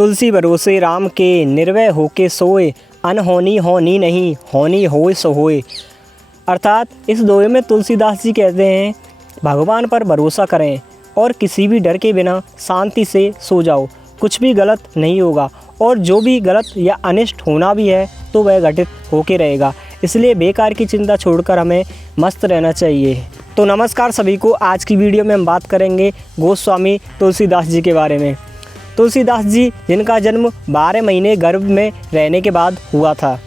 तुलसी भरोसे राम के, निर्भय होके सोए, अनहोनी होनी नहीं, होनी होए सो होए। अर्थात इस दोहे में तुलसीदास जी कहते हैं, भगवान पर भरोसा करें और किसी भी डर के बिना शांति से सो जाओ, कुछ भी गलत नहीं होगा, और जो भी गलत या अनिष्ट होना भी है तो वह घटित होके रहेगा। इसलिए बेकार की चिंता छोड़कर हमें मस्त रहना चाहिए। तो नमस्कार सभी को। आज की वीडियो में हम बात करेंगे गोस्वामी तुलसीदास जी के बारे में। तुलसीदास जी जिनका जन्म 12 महीने गर्भ में रहने के बाद हुआ था।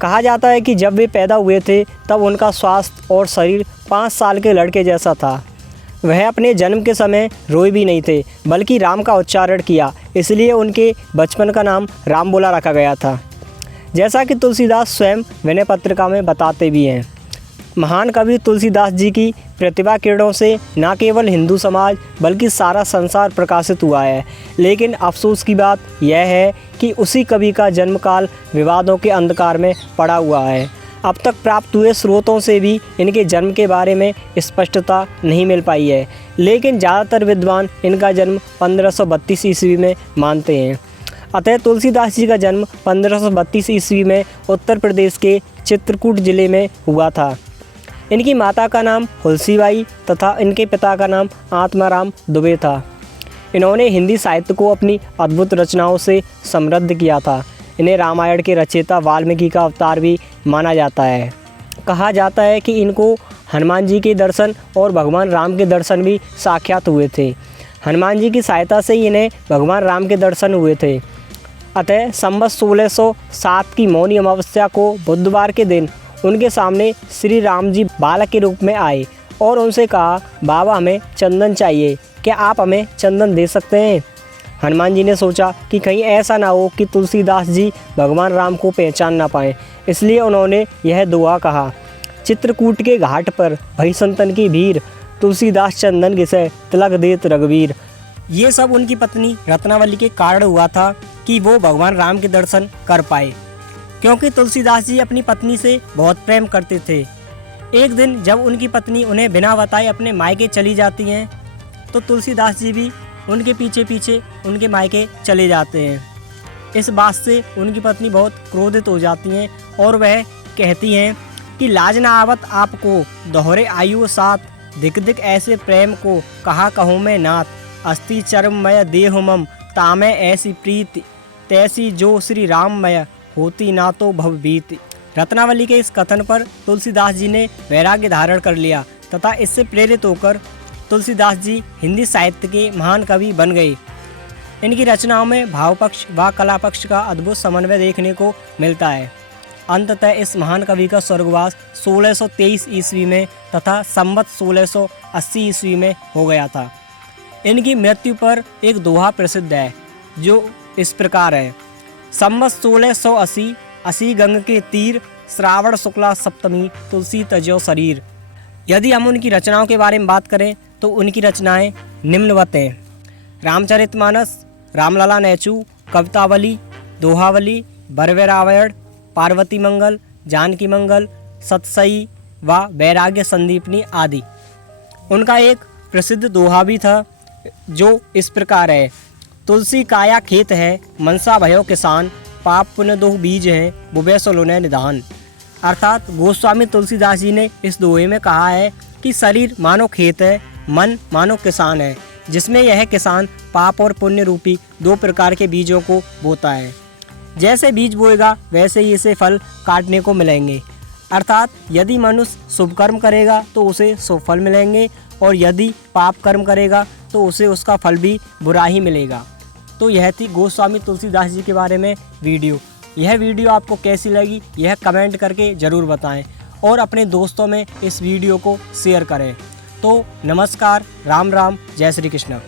कहा जाता है कि जब वे पैदा हुए थे तब उनका स्वास्थ्य और शरीर 5 साल के लड़के जैसा था। वह अपने जन्म के समय रोए भी नहीं थे, बल्कि राम का उच्चारण किया, इसलिए उनके बचपन का नाम राम बोला रखा गया था। जैसा कि तुलसीदास स्वयं विनय पत्रिका में बताते भी हैं। महान कवि तुलसीदास जी की प्रतिभा किरणों से न केवल हिंदू समाज बल्कि सारा संसार प्रकाशित हुआ है। लेकिन अफसोस की बात यह है कि उसी कवि का जन्मकाल विवादों के अंधकार में पड़ा हुआ है। अब तक प्राप्त हुए स्रोतों से भी इनके जन्म के बारे में स्पष्टता नहीं मिल पाई है, लेकिन ज़्यादातर विद्वान इनका जन्म 1532 ईस्वी में मानते हैं। अतः तुलसीदास जी का जन्म 1532 ईस्वी में उत्तर प्रदेश के चित्रकूट जिले में हुआ था। इनकी माता का नाम हुलसीबाई तथा इनके पिता का नाम आत्माराम दुबे था। इन्होंने हिंदी साहित्य को अपनी अद्भुत रचनाओं से समृद्ध किया था। इन्हें रामायण के रचयिता वाल्मीकि का अवतार भी माना जाता है। कहा जाता है कि इनको हनुमान जी के दर्शन और भगवान राम के दर्शन भी साक्षात हुए थे। हनुमान जी की सहायता से ही इन्हें भगवान राम के दर्शन हुए थे। अतः संवत 1607 की मौनी अमावस्या को बुधवार के दिन उनके सामने श्री राम जी बालक के रूप में आए और उनसे कहा, बाबा हमें चंदन चाहिए, क्या आप हमें चंदन दे सकते हैं? हनुमान जी ने सोचा कि कहीं ऐसा ना हो कि तुलसीदास जी भगवान राम को पहचान ना पाएँ, इसलिए उन्होंने यह दुआ कहा, चित्रकूट के घाट पर भई संतन की भीड़, तुलसीदास चंदन घिसै तिलक देत रघुवीर। ये सब उनकी पत्नी रत्नावली के कारण हुआ था कि वो भगवान राम के दर्शन कर पाए, क्योंकि तुलसीदास जी अपनी पत्नी से बहुत प्रेम करते थे। एक दिन जब उनकी पत्नी उन्हें बिना बताए अपने मायके चली जाती हैं तो तुलसीदास जी भी उनके पीछे पीछे उनके मायके चले जाते हैं। इस बात से उनकी पत्नी बहुत क्रोधित हो जाती हैं और वह कहती हैं कि लाज ना आवत आपको, दोहरे आयु साथ, दिक दिक ऐसे प्रेम को, कहा कहूँ मैं नाथ, अस्थि चरममय देहुमम, तामै ऐसी प्रीति, तैसी जो श्री राममय, होती ना तो भवभीति। रत्नावली के इस कथन पर तुलसीदास जी ने वैराग्य धारण कर लिया तथा इससे प्रेरित होकर तुलसीदास जी हिंदी साहित्य के महान कवि बन गए। इनकी रचनाओं में भाव पक्ष व कला पक्ष का अद्भुत समन्वय देखने को मिलता है। अंततः इस महान कवि का स्वर्गवास 1623 ईस्वी में तथा संवत 1680 ईस्वी में हो गया था। इनकी मृत्यु पर एक दोहा प्रसिद्ध है जो इस प्रकार है, संवत 1680, असी गंग के तीर, श्रावण शुक्ला सप्तमी, तुलसी तजो शरीर। यदि हम उनकी रचनाओं के बारे में बात करें तो उनकी रचनाएं निम्नवत हैं: रामचरितमानस, रामलला नैचू, कवितावली, दोहावली, बरवे रामायण, पार्वती मंगल, जानकी मंगल, सतसई व वैराग्य संदीपनी आदि। उनका एक प्रसिद्ध दोहा भी था जो इस प्रकार है, तुलसी काया खेत है, मनसा भयो किसान, पाप पुण्य दो बीज हैं, बुबे सोलोने निदान। अर्थात गोस्वामी तुलसीदास जी ने इस दोहे में कहा है कि शरीर मानो खेत है, मन मानो किसान है, जिसमें यह किसान पाप और पुण्य रूपी 2 प्रकार के बीजों को बोता है। जैसे बीज बोएगा वैसे ही इसे फल काटने को मिलेंगे। अर्थात यदि मनुष्य शुभ कर्म करेगा तो उसे शुभ फल मिलेंगे, और यदि पाप कर्म करेगा तो उसे उसका फल भी बुरा ही मिलेगा। तो यह थी गोस्वामी तुलसीदास जी के बारे में वीडियो। यह वीडियो आपको कैसी लगी यह कमेंट करके ज़रूर बताएं और अपने दोस्तों में इस वीडियो को शेयर करें। तो नमस्कार, राम राम, जय श्री कृष्ण।